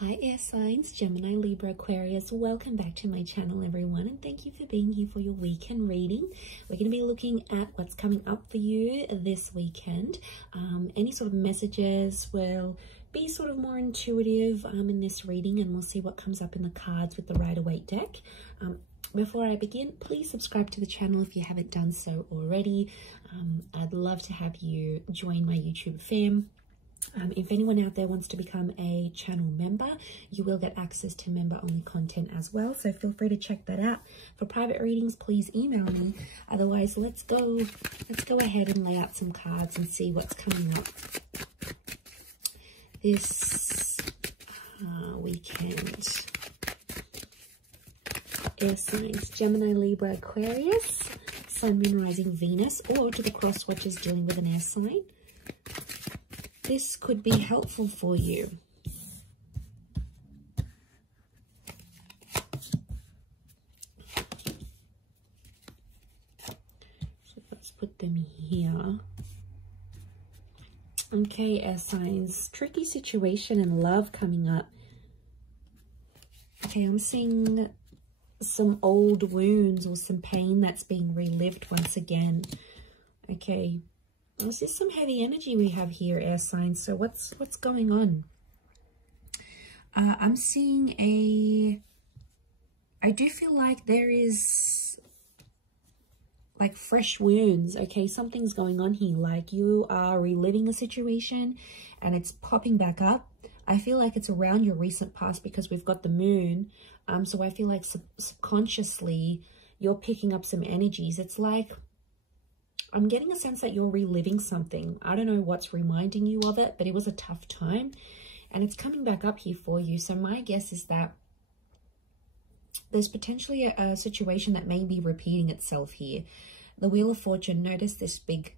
Hi air signs, Gemini, Libra, Aquarius. Welcome back to my channel, everyone, and thank you for being here for your weekend reading. We're going to be looking at what's coming up for you this weekend. Any sort of messages will be sort of more intuitive in this reading, and we'll see what comes up in the cards with the Rider-Waite deck. Before I begin, please subscribe to the channel if you haven't done so already. I'd love to have you join my YouTube fam. If anyone out there wants to become a channel member, you will get access to member-only content as well. So feel free to check that out. For private readings, please email me. Otherwise, let's go ahead and lay out some cards and see what's coming up this weekend. Air signs, Gemini, Libra, Aquarius, Sun, Moon, Rising, Venus, or to the cross watchers dealing with an air sign. This could be helpful for you. So let's put them here. Okay, air signs, tricky situation in love coming up. Okay, I'm seeing some old wounds or some pain that's being relived once again. Okay. This is some heavy energy we have here, air signs. So what's going on? I'm seeing I do feel like there is like fresh wounds. Okay, something's going on here. Like you are reliving a situation and it's popping back up. I feel like it's around your recent past because we've got the moon. So I feel like subconsciously you're picking up some energies. It's like I'm getting a sense that you're reliving something. I don't know what's reminding you of it, but it was a tough time and it's coming back up here for you. So my guess is that there's potentially a situation that may be repeating itself here. The Wheel of Fortune, notice this big,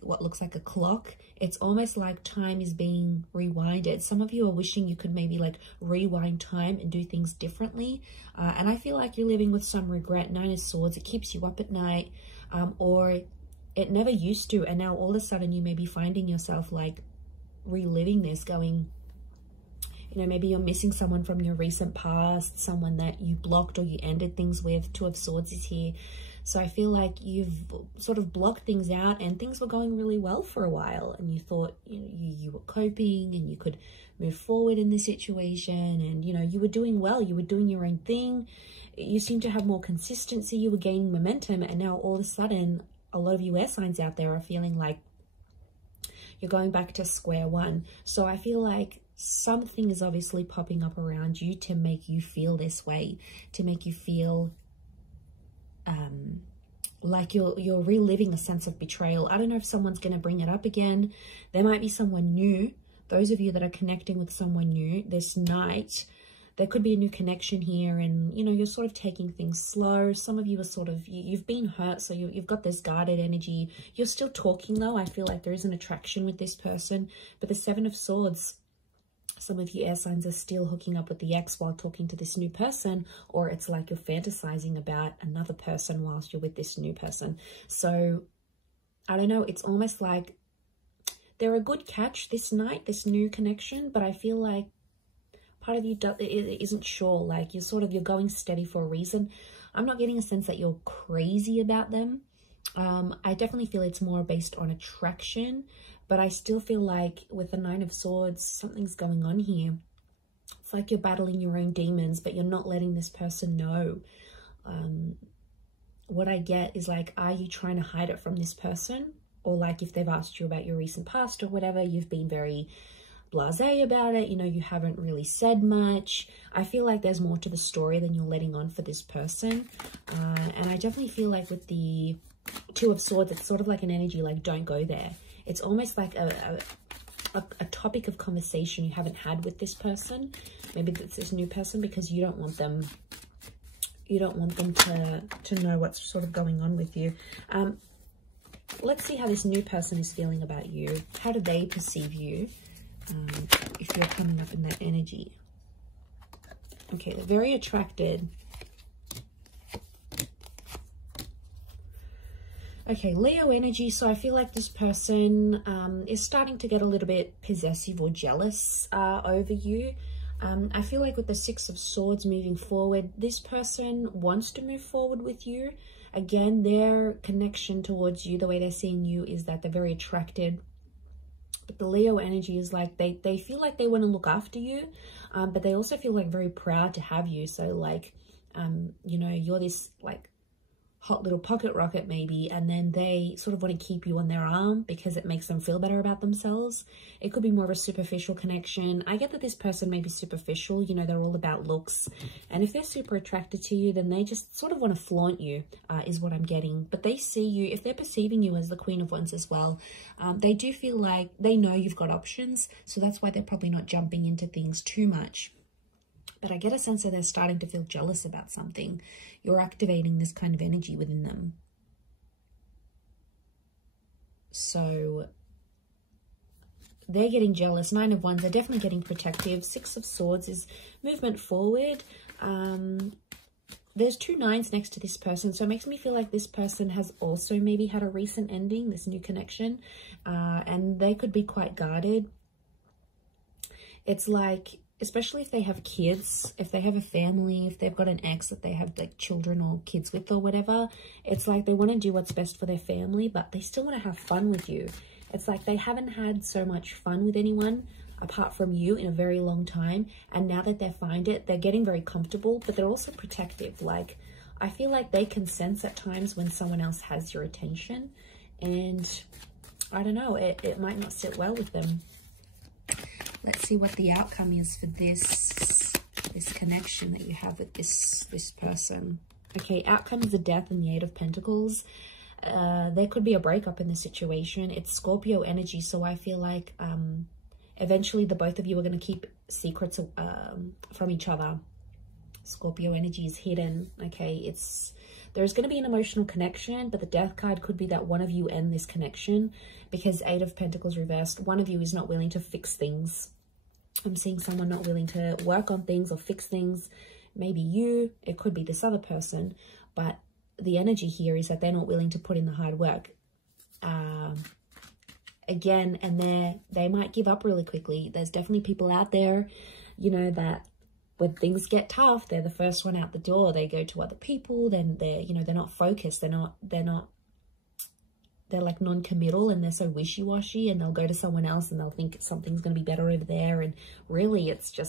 what looks like a clock. It's almost like time is being rewinded. Some of you are wishing you could maybe like rewind time and do things differently. And I feel like you're living with some regret. Nine of Swords, it keeps you up at night. Or it never used to, and now all of a sudden you may be finding yourself like reliving this, going, you know, maybe you're missing someone from your recent past, someone that you blocked or you ended things with. Two of Swords is here. So I feel like you've sort of blocked things out and things were going really well for a while, and you thought, you know, you were coping and you could move forward in this situation, and, you know, you were doing well, you were doing your own thing. You seem to have more consistency, you were gaining momentum, and now all of a sudden, a lot of you air signs out there are feeling like you're going back to square one. So I feel like something is obviously popping up around you to make you feel this way, to make you feel like you're reliving a sense of betrayal. I don't know if someone's going to bring it up again. There might be someone new. Those of you that are connecting with someone new this night, there could be a new connection here, and, you know, you're sort of taking things slow. Some of you are sort of, you've been hurt, so you've got this guarded energy. You're still talking, though. I feel like there is an attraction with this person. But the Seven of Swords, some of you air signs are still hooking up with the ex while talking to this new person, or it's like you're fantasizing about another person whilst you're with this new person. So, I don't know. It's almost like they're a good catch this night, this new connection, but I feel like part of you isn't sure, like you're going steady for a reason. I'm not getting a sense that you're crazy about them. I definitely feel it's more based on attraction, but I still feel like with the Nine of Swords, something's going on here. It's like you're battling your own demons, but you're not letting this person know. What I get is like, are you trying to hide it from this person? Or like if they've asked you about your recent past or whatever, you've been very blasé about it, you know, you haven't really said much. I feel like there's more to the story than you're letting on for this person. And I definitely feel like with the Two of Swords, it's sort of like an energy like, don't go there. It's almost like a topic of conversation you haven't had with this person. Maybe it's this new person, because you don't want them to know what's sort of going on with you. Let's see how this new person is feeling about you. How do they perceive you? If you're coming up in that energy. Okay, they're very attracted. Okay, Leo energy. So I feel like this person is starting to get a little bit possessive or jealous over you. I feel like with the Six of Swords moving forward, this person wants to move forward with you. Again, their connection towards you, the way they're seeing you, is that they're very attracted. But the Leo energy is like they feel like they want to look after you, but they also feel like very proud to have you. So like, you know, you're this like hot little pocket rocket maybe, and then they sort of want to keep you on their arm because it makes them feel better about themselves. It could be more of a superficial connection. I get that this person may be superficial, you know, they're all about looks, and if they're super attracted to you, then they just sort of want to flaunt you, is what I'm getting. But they see you, if they're perceiving you as the Queen of Wands as well, they do feel like they know you've got options, so that's why they're probably not jumping into things too much. But I get a sense that they're starting to feel jealous about something. You're activating this kind of energy within them. So they're getting jealous. Nine of Wands, they're definitely getting protective. Six of Swords is movement forward. There's two nines next to this person. So it makes me feel like this person has also maybe had a recent ending, this new connection. And they could be quite guarded. It's like, especially if they have kids, if they have a family, if they've got an ex that they have like children or kids with or whatever, it's like they want to do what's best for their family, but they still want to have fun with you. It's like they haven't had so much fun with anyone apart from you in a very long time, and now that they find it, they're getting very comfortable, but they're also protective. Like, I feel like they can sense at times when someone else has your attention, and I don't know, it might not sit well with them. Let's see what the outcome is for this connection that you have with this person. Okay, outcome is the Death and the Eight of Pentacles. There could be a breakup in the situation. It's Scorpio energy, so I feel like eventually the both of you are going to keep secrets from each other. Scorpio energy is hidden. Okay, there's going to be an emotional connection, but the Death card could be that one of you end this connection, because Eight of Pentacles reversed, one of you is not willing to fix things. I'm seeing someone not willing to work on things or fix things. Maybe you, it could be this other person, but the energy here is that they're not willing to put in the hard work. Again, and they might give up really quickly. There's definitely people out there, you know, that when things get tough, they're the first one out the door. They go to other people, then they're not focused. They're like non-committal, and they're so wishy-washy, and they'll go to someone else and they'll think something's going to be better over there. And really it's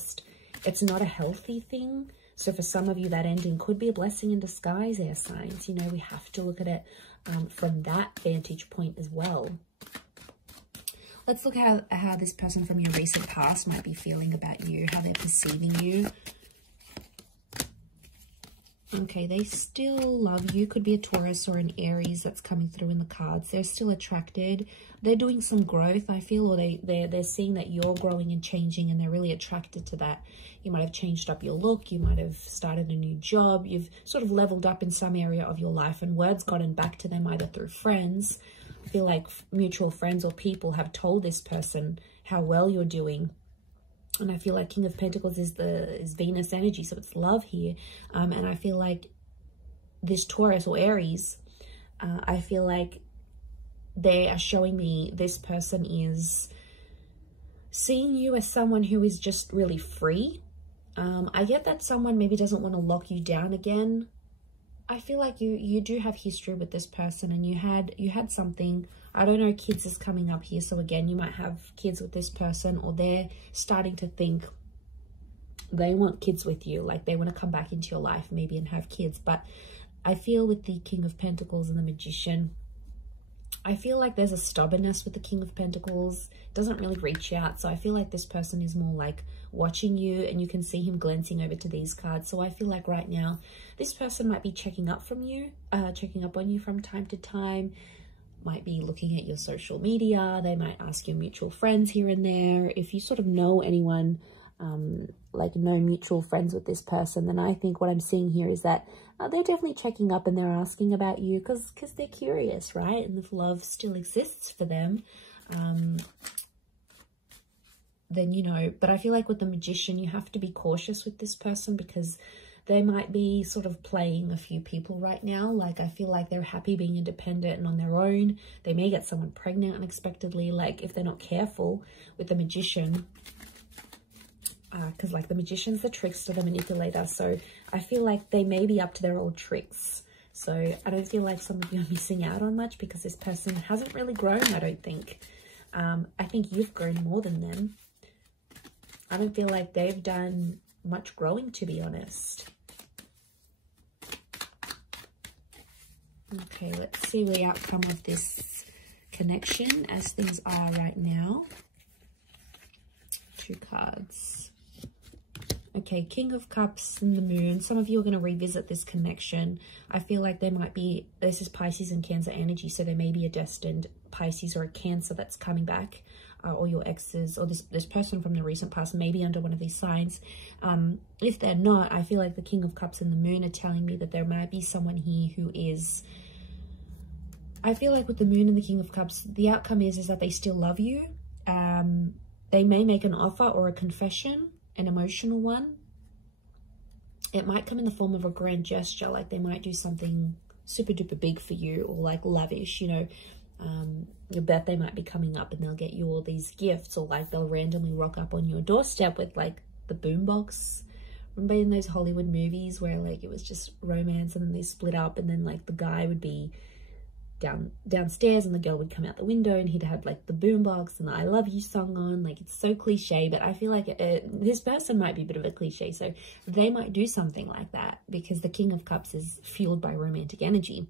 not a healthy thing. So for some of you, that ending could be a blessing in disguise, air signs. You know, we have to look at it from that vantage point as well. Let's look at how this person from your recent past might be feeling about you, how they're perceiving you. Okay, they still love you. Could be a Taurus or an Aries that's coming through in the cards. They're still attracted. They're doing some growth, I feel, or they're seeing that you're growing and changing, and they're really attracted to that. You might have changed up your look. You might have started a new job. You've sort of leveled up in some area of your life, and word's gotten back to them either through friends. I feel like mutual friends or people have told this person how well you're doing. And I feel like King of Pentacles is Venus energy, so it's love here. And I feel like this Taurus or Aries, I feel like they are showing me this person is seeing you as someone who is just really free. I get that someone maybe doesn't want to lock you down again. I feel like you do have history with this person, and you had something. I don't know, kids is coming up here. So again, you might have kids with this person, or they're starting to think they want kids with you. Like they want to come back into your life maybe and have kids. But I feel with the King of Pentacles and the Magician, I feel like there's a stubbornness with the King of Pentacles. It doesn't really reach out. So I feel like this person is more like watching you, and you can see him glancing over to these cards. So I feel like right now, this person might be checking up on you from time to time. Might be looking at your social media. They might ask your mutual friends here and there. If you sort of know anyone, like no mutual friends with this person, then I think what I'm seeing here is that they're definitely checking up, and they're asking about you because they're curious, right? And if love still exists for them, then, you know, but I feel like with the Magician, you have to be cautious with this person because they might be sort of playing a few people right now. Like, I feel like they're happy being independent and on their own. They may get someone pregnant unexpectedly. Like, if they're not careful with the Magician, because like the magician's the trickster, the manipulator. So I feel like they may be up to their old tricks. So I don't feel like some of you are missing out on much because this person hasn't really grown, I don't think. I think you've grown more than them. I don't feel like they've done much growing, to be honest. Okay, let's see the outcome of this connection as things are right now. 2 cards. Okay, King of Cups and the Moon. Some of you are going to revisit this connection. I feel like there might be, this is Pisces and Cancer energy, so there may be a destined Pisces or a Cancer that's coming back, or your exes, or this person from the recent past may be under one of these signs. If they're not, I feel like the King of Cups and the Moon are telling me that there might be someone here who is, I feel like with the Moon and the King of Cups, the outcome is that they still love you. They may make an offer or a confession, an emotional one. It might come in the form of a grand gesture, like they might do something super duper big for you, or like lavish, you know. Your birthday might be coming up and they'll get you all these gifts, or like they'll randomly rock up on your doorstep with like the boombox. Remember in those Hollywood movies where like it was just romance and then they split up, and then like the guy would be downstairs and the girl would come out the window and he'd have like the boombox and the I love you song on. Like, it's so cliche, but I feel like this person might be a bit of a cliche, so they might do something like that because the King of Cups is fueled by romantic energy.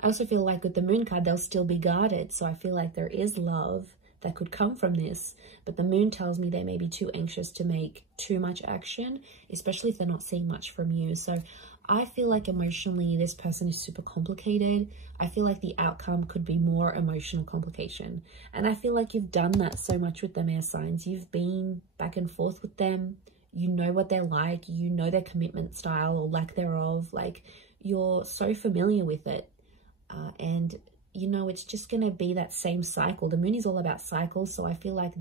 I also feel like with the Moon card, they'll still be guarded. So I feel like there is love that could come from this. But the Moon tells me they may be too anxious to make too much action, especially if they're not seeing much from you. So I feel like emotionally, this person is super complicated. I feel like the outcome could be more emotional complication. And I feel like you've done that so much with them, air signs. You've been back and forth with them. You know what they're like. You know their commitment style or lack thereof. Like, you're so familiar with it. And, you know, it's just going to be that same cycle. The Moon is all about cycles. So I feel like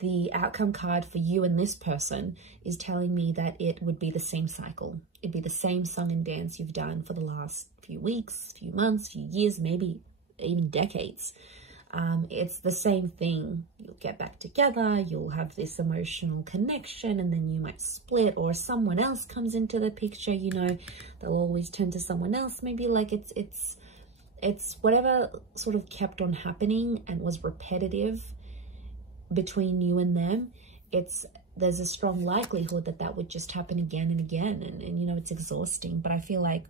the outcome card for you and this person is telling me that it would be the same cycle. It'd be the same song and dance you've done for the last few weeks, few months, few years, maybe even decades. It's the same thing. You'll get back together, you'll have this emotional connection, and then you might split, or someone else comes into the picture, you know, they'll always turn to someone else. Maybe like it's whatever sort of kept on happening and was repetitive between you and them. There's a strong likelihood that that would just happen again and again, and you know, it's exhausting. But I feel like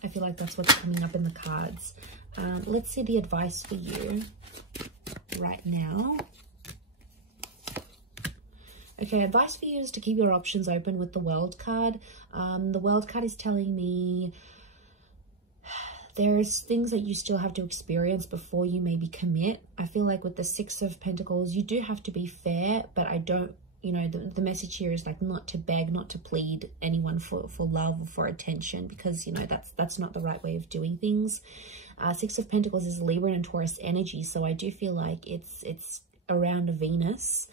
that's what's coming up in the cards. Let's see the advice for you right now. Okay, advice for you is to keep your options open with the World card. The World card is telling me there's things that you still have to experience before you maybe commit. I feel like with the Six of Pentacles, you do have to be fair, but I don't, you know, the message here is like not to beg, not to plead anyone for love or for attention, because, you know, that's not the right way of doing things. Six of Pentacles is Libra and Taurus energy, so I do feel like it's around Venus.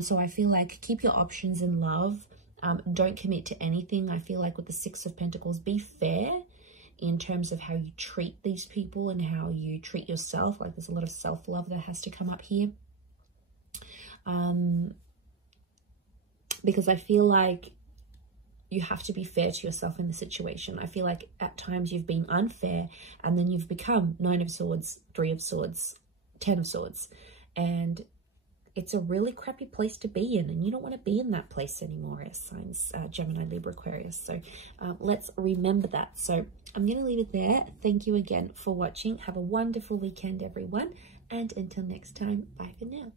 So I feel like keep your options in love. Don't commit to anything. I feel like with the Six of Pentacles, be fair in terms of how you treat these people and how you treat yourself. Like, there's a lot of self-love that has to come up here. Because I feel like you have to be fair to yourself in the situation. I feel like at times you've been unfair, and then you've become Nine of Swords, Three of Swords, Ten of Swords. And it's a really crappy place to be in, and you don't want to be in that place anymore, as signs Gemini, Libra, Aquarius. So let's remember that. So I'm going to leave it there. Thank you again for watching. Have a wonderful weekend, everyone. And until next time, bye for now.